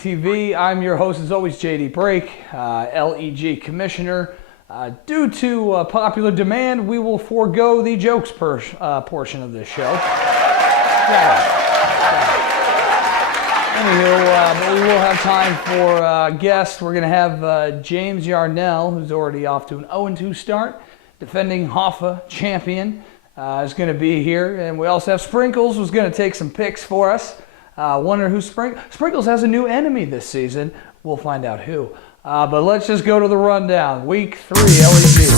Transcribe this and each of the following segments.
WEEK3 TV. I'm your host, as always, JD Brake, LEG Commissioner. Due to popular demand, we will forego the jokes portion of this show. Anywho, but we will have time for guests. We're going to have James Yarnell, who's already off to an 0-2 start, defending Hoffa champion, is going to be here. And we also have Sprinkles, who's going to take some picks for us. Wonder who Sprinkles has a new enemy this season. We'll find out who. But let's just go to the rundown. Week 3, LEG.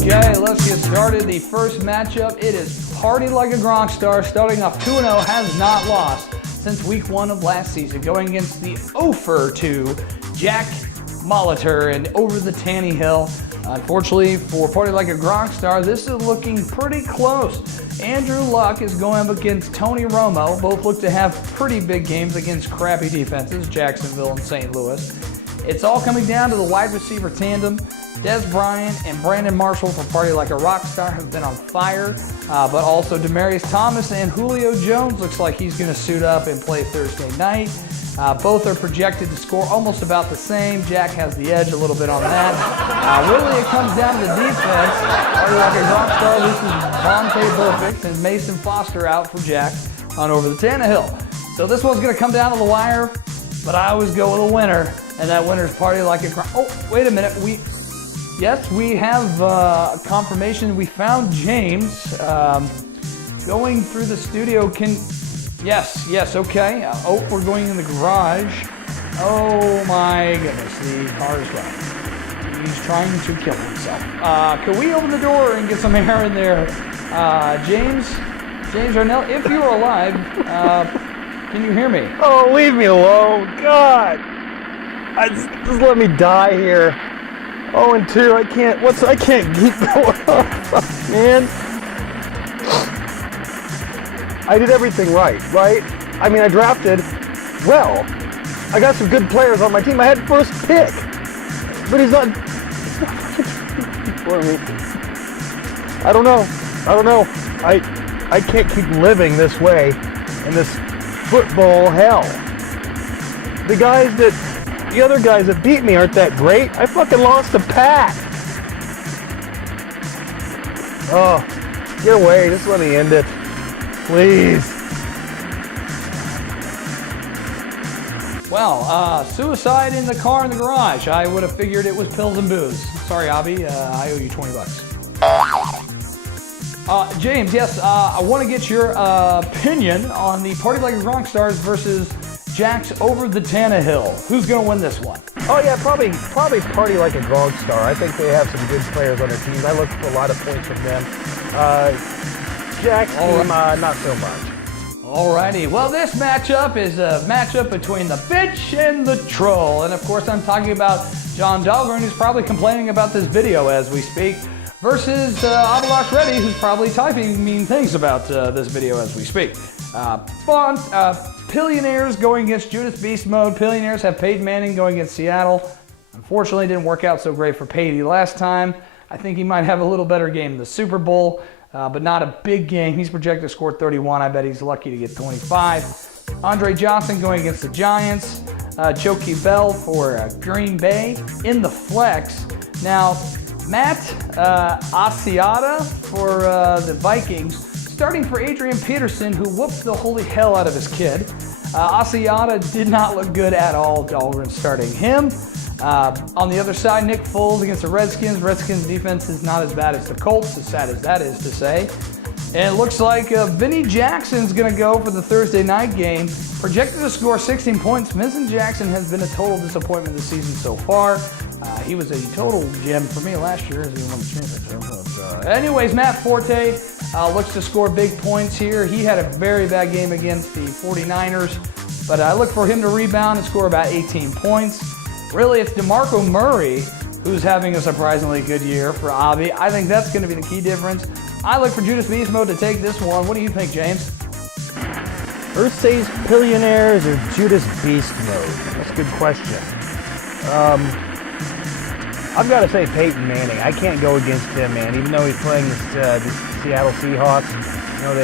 Okay, let's get started. The first matchup, it is Party Like a Gronk Star, starting off 2-0, has not lost since week 1 of last season, going against the 0-2 Jack Molitor and Over the Tanny Hill. Unfortunately for Party Like a Gronk Star, this is looking pretty close. Andrew Luck is going up against Tony Romo. Both look to have pretty big games against crappy defenses, Jacksonville and St. Louis. It's all coming down to the wide receiver tandem. Des Bryant and Brandon Marshall for Party Like a Rockstar have been on fire, but also Demaryius Thomas and Julio Jones looks like he's going to suit up and play Thursday night. Both are projected to score almost about the same. Jack has the edge a little bit on that. Really, it comes down to the defense. Party Like a Rockstar, this is Vontae Burfict and Mason Foster out for Jack on Over the Tannehill. So this one's going to come down to the wire, but I always go with a winner, and that winner's Party Like a Gronk. Oh, wait a minute. Yes, we have confirmation. We found James going through the studio. Yes, okay. We're going in the garage. Oh my goodness, the car is running. He's trying to kill himself. Can we open the door and get some air in there? James Arnell, if you are alive, can you hear me? Oh, leave me alone. God. Just let me die here. 0-2, I can't keep going on, man. I did everything right? I mean, I drafted well. I got some good players on my team. I had first pick, but he's not for me. I don't know. I can't keep living this way in this football hell. The other guys that beat me aren't that great. I fucking lost to Pat. Oh, get away. Just let me end it. Please. Well, suicide in the car in the garage. I would have figured it was pills and booze. Sorry, Abby. I owe you $20. James, yes, I want to get your opinion on the Party Like a Gronk Stars versus Jack's Over the Tannehill. Who's going to win this one? Oh, yeah, probably Party Like a Gronk Star. I think they have some good players on their teams. I look for a lot of points from them. Jack's team, not so much. Alrighty, well, this matchup is a matchup between the bitch and the troll. And of course, I'm talking about John Dahlgren, who's probably complaining about this video as we speak, versus Abalash Reddy, who's probably typing mean things about this video as we speak. Billionaires going against Judas Beast Mode. Billionaires have Peyton Manning going against Seattle. Unfortunately, it didn't work out so great for Peyton last time. I think he might have a little better game in the Super Bowl. But not a big game. He's projected to score 31. I bet he's lucky to get 25. Andre Johnson going against the Giants. Choki Bell for Green Bay in the flex. Now, Matt Asiata for the Vikings, starting for Adrian Peterson, who whooped the holy hell out of his kid. Asiata did not look good at all. Dahlgren starting him. On the other side, Nick Foles against the Redskins. Redskins defense is not as bad as the Colts, as sad as that is to say. And it looks like Vinny Jackson's going to go for the Thursday night game. Projected to score 16 points. Vincent Jackson has been a total disappointment this season so far. He was a total gem for me last year as he won the championship. Anyways, Matt Forte looks to score big points here. He had a very bad game against the 49ers, but I look for him to rebound and score about 18 points. Really, it's DeMarco Murray who's having a surprisingly good year for Abby. I think that's going to be the key difference. I look for Judas Beast Mode to take this one. What do you think, James? First says Billionaires or Judas Beast Mode? That's a good question. I've got to say Peyton Manning. I can't go against him, man. Even though he's playing the Seattle Seahawks, you know,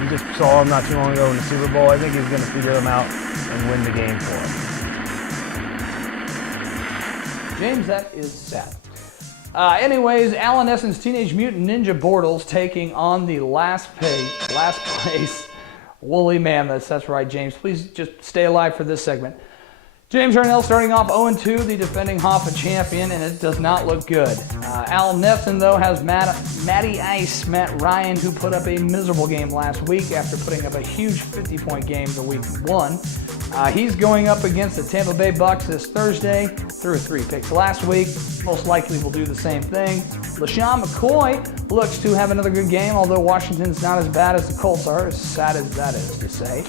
We just saw him not too long ago in the Super Bowl. I think he's going to figure them out and win the game for us. James, that is sad. Anyways, Alan Essen's Teenage Mutant Ninja Bortles taking on the last place Woolly Mammoths. That's right, James. Please just stay alive for this segment. James Darnell starting off 0-2, the defending Hoffa champion, and it does not look good. Al Nesson, though, has Matty Ice, Matt Ryan, who put up a miserable game last week after putting up a huge 50-point game the week one. He's going up against the Tampa Bay Bucks this Thursday. Threw 3 picks last week. Most likely will do the same thing. LaShawn McCoy looks to have another good game, although Washington's not as bad as the Colts are, as sad as that is to say.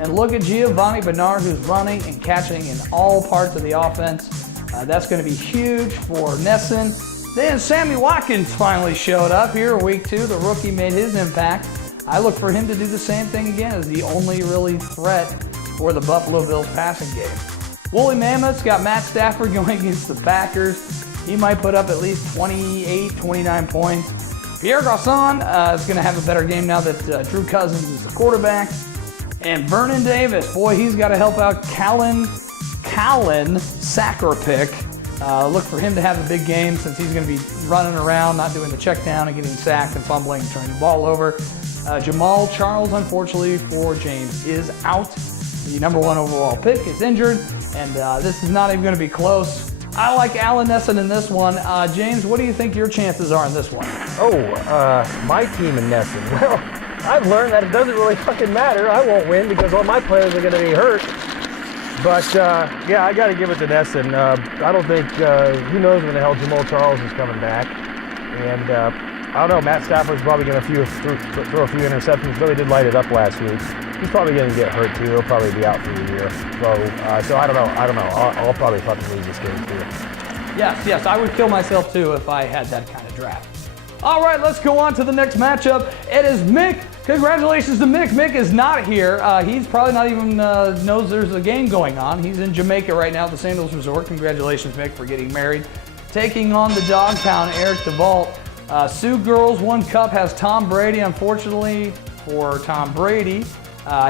And look at Giovanni Bernard, who's running and catching in all parts of the offense. That's going to be huge for Nesson. Then Sammy Watkins finally showed up here week 2. The rookie made his impact. I look for him to do the same thing again as the only really threat for the Buffalo Bills passing game. Woolly Mammoths got Matt Stafford going against the Packers. He might put up at least 28, 29 points. Pierre Garçon is going to have a better game now that Drew Cousins is the quarterback. And Vernon Davis, boy, he's got to help out Callan Sackerpick. Look for him to have a big game since he's going to be running around, not doing the check down and getting sacked and fumbling and turning the ball over. Jamal Charles, unfortunately for James, is out. The number 1 overall pick is injured, and this is not even going to be close. I like Alan Nesson in this one. James, what do you think your chances are in this one? My team in Nesson. Well, I've learned that it doesn't really fucking matter. I won't win because all my players are going to be hurt. But, yeah, I got to give it to Nesson. I don't think, who knows when the hell Jamal Charles is coming back. And I don't know, Matt Stafford's probably going to throw a few interceptions. Really did light it up last week. He's probably going to get hurt too. He'll probably be out for the year. So I don't know. I'll probably fucking lose this game too. Yes, I would kill myself too if I had that kind of draft. All right, let's go on to the next matchup. It is Mick. Congratulations to Mick. Mick is not here. He's probably not even knows there's a game going on. He's in Jamaica right now at the Sandals Resort. Congratulations, Mick, for getting married. Taking on the Dog Pound, Eric DeVault. Sioux Girls 1 Cup has Tom Brady. Unfortunately for Tom Brady,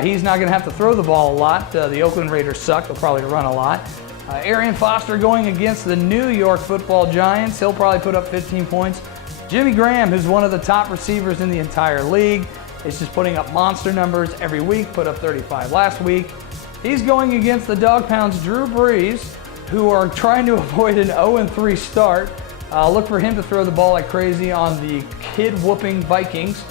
he's not going to have to throw the ball a lot. The Oakland Raiders suck. They'll probably run a lot. Arian Foster going against the New York Football Giants. He'll probably put up 15 points. Jimmy Graham, who's one of the top receivers in the entire league, is just putting up monster numbers every week, put up 35 last week. He's going against the Dog Pound's Drew Brees, who are trying to avoid an 0-3 start. Look for him to throw the ball like crazy on the kid-whooping Vikings.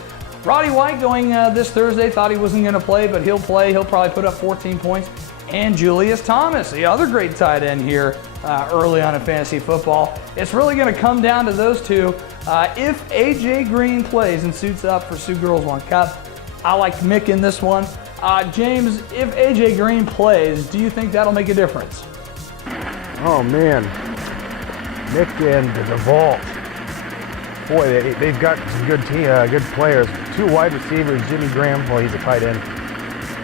Roddy White going this Thursday, thought he wasn't going to play, but he'll play. He'll probably put up 14 points. And Julius Thomas, the other great tight end here early on in fantasy football. It's really going to come down to those two. If A.J. Green plays and suits up for Sioux Girls 1 Cup, I like Mick in this one. James, if A.J. Green plays, do you think that'll make a difference? Oh, man. Mick and DeVault. Boy, they've got some good players. 2 wide receivers, Jimmy Graham, well, he's a tight end,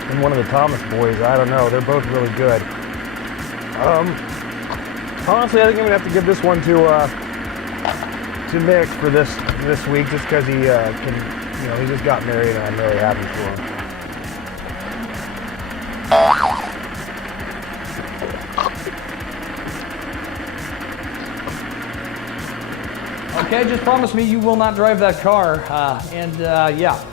and one of the Thomas boys. I don't know. They're both really good. Honestly, I think I'm gonna have to give this one to Mick for this week, just because he he just got married, and I'm really happy for him. Okay, just promise me you will not drive that car. Yeah.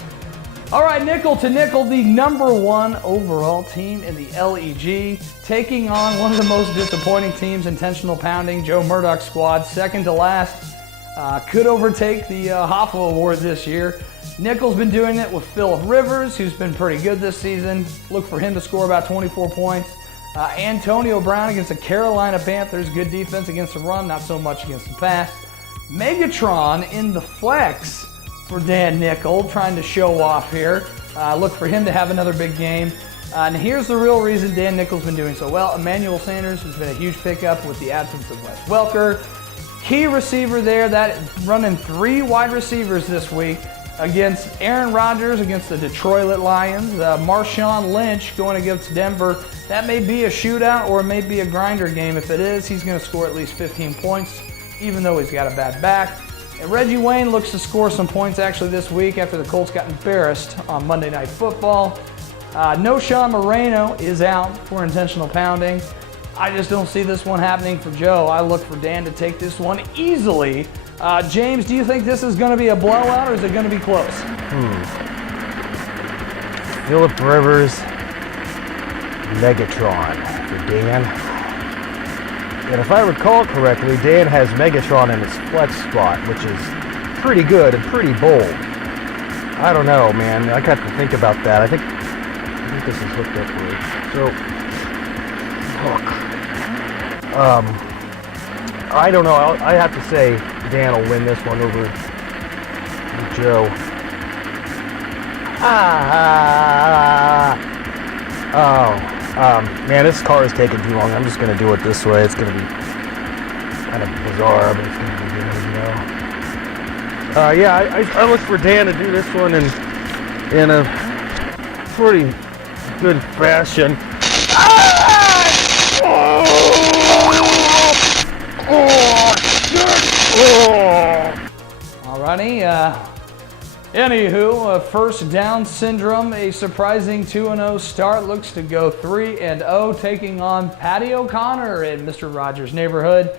All right, nickel to nickel, the number 1 overall team in the LEG, taking on one of the most disappointing teams, Intentional Pounding, Joe Murdoch's squad, second to last. Could overtake the Hoffa Award this year. Nickel's been doing it with Phillip Rivers, who's been pretty good this season. Look for him to score about 24 points. Antonio Brown against the Carolina Panthers, good defense against the run, not so much against the pass. Megatron in the flex for Dan Nickel, trying to show off here. Look for him to have another big game. And here's the real reason Dan Nickel's been doing so well. Emmanuel Sanders has been a huge pickup with the absence of Wes Welker. Key receiver there, that running 3 wide receivers this week against Aaron Rodgers, against the Detroit Lions. Marshawn Lynch going against Denver. That may be a shootout or it may be a grinder game. If it is, he's going to score at least 15 points, even though he's got a bad back. And Reggie Wayne looks to score some points actually this week after the Colts got embarrassed on Monday Night Football. No Sean Moreno is out for intentional pounding. I just don't see this one happening for Joe. I look for Dan to take this one easily. James, do you think this is going to be a blowout or is it going to be close? Phillip Rivers, Megatron for Dan. And if I recall correctly, Dan has Megatron in his flex spot, which is pretty good and pretty bold. I don't know, man. I got to think about that. I think this is hooked up weird. So, I don't know. I have to say Dan will win this one over Joe. Man, this car is taking too long. I'm just going to do it this way. It's going to be kind of bizarre, but it's going to be good, you know. I look for Dan to do this one in a pretty good fashion. Alrighty, anywho, first down syndrome, a surprising 2-0 start, looks to go 3-0, taking on Patty O'Connor in Mr. Rogers' neighborhood.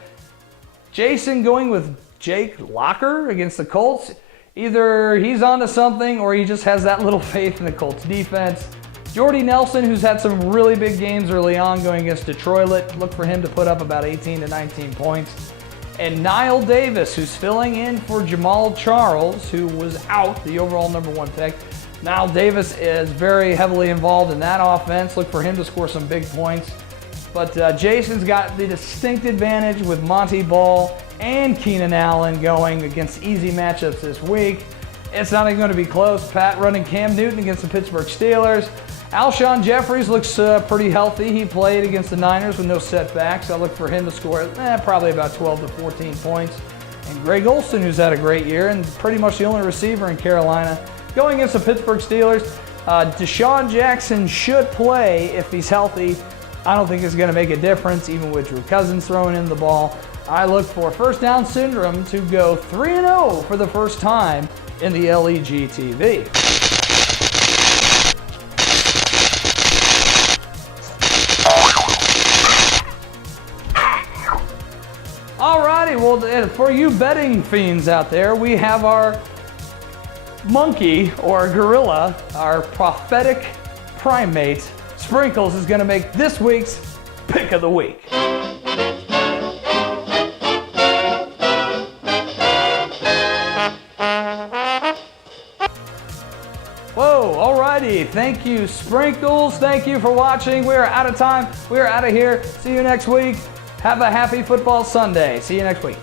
Jason going with Jake Locker against the Colts. Either he's onto something or he just has that little faith in the Colts defense. Jordy Nelson, who's had some really big games early on going against Detroit, look for him to put up about 18 to 19 points. And Niall Davis, who's filling in for Jamal Charles, who was out, the overall #1 pick. Niall Davis is very heavily involved in that offense. Look for him to score some big points. But Jason's got the distinct advantage with Monty Ball and Keenan Allen going against easy matchups this week. It's not even going to be close. Pat running Cam Newton against the Pittsburgh Steelers. Alshon Jeffries looks pretty healthy. He played against the Niners with no setbacks. I look for him to score probably about 12 to 14 points. And Greg Olsen, who's had a great year and pretty much the only receiver in Carolina, going against the Pittsburgh Steelers. Deshaun Jackson should play if he's healthy. I don't think it's going to make a difference, even with Drew Cousins throwing in the ball. I look for first down syndrome to go 3-0 for the first time in the LEG TV. Alrighty, well, for you betting fiends out there, we have our monkey or gorilla, our prophetic primate. Sprinkles is going to make this week's pick of the week. Whoa, alrighty. Thank you, Sprinkles. Thank you for watching. We are out of time. We are out of here. See you next week. Have a happy football Sunday. See you next week.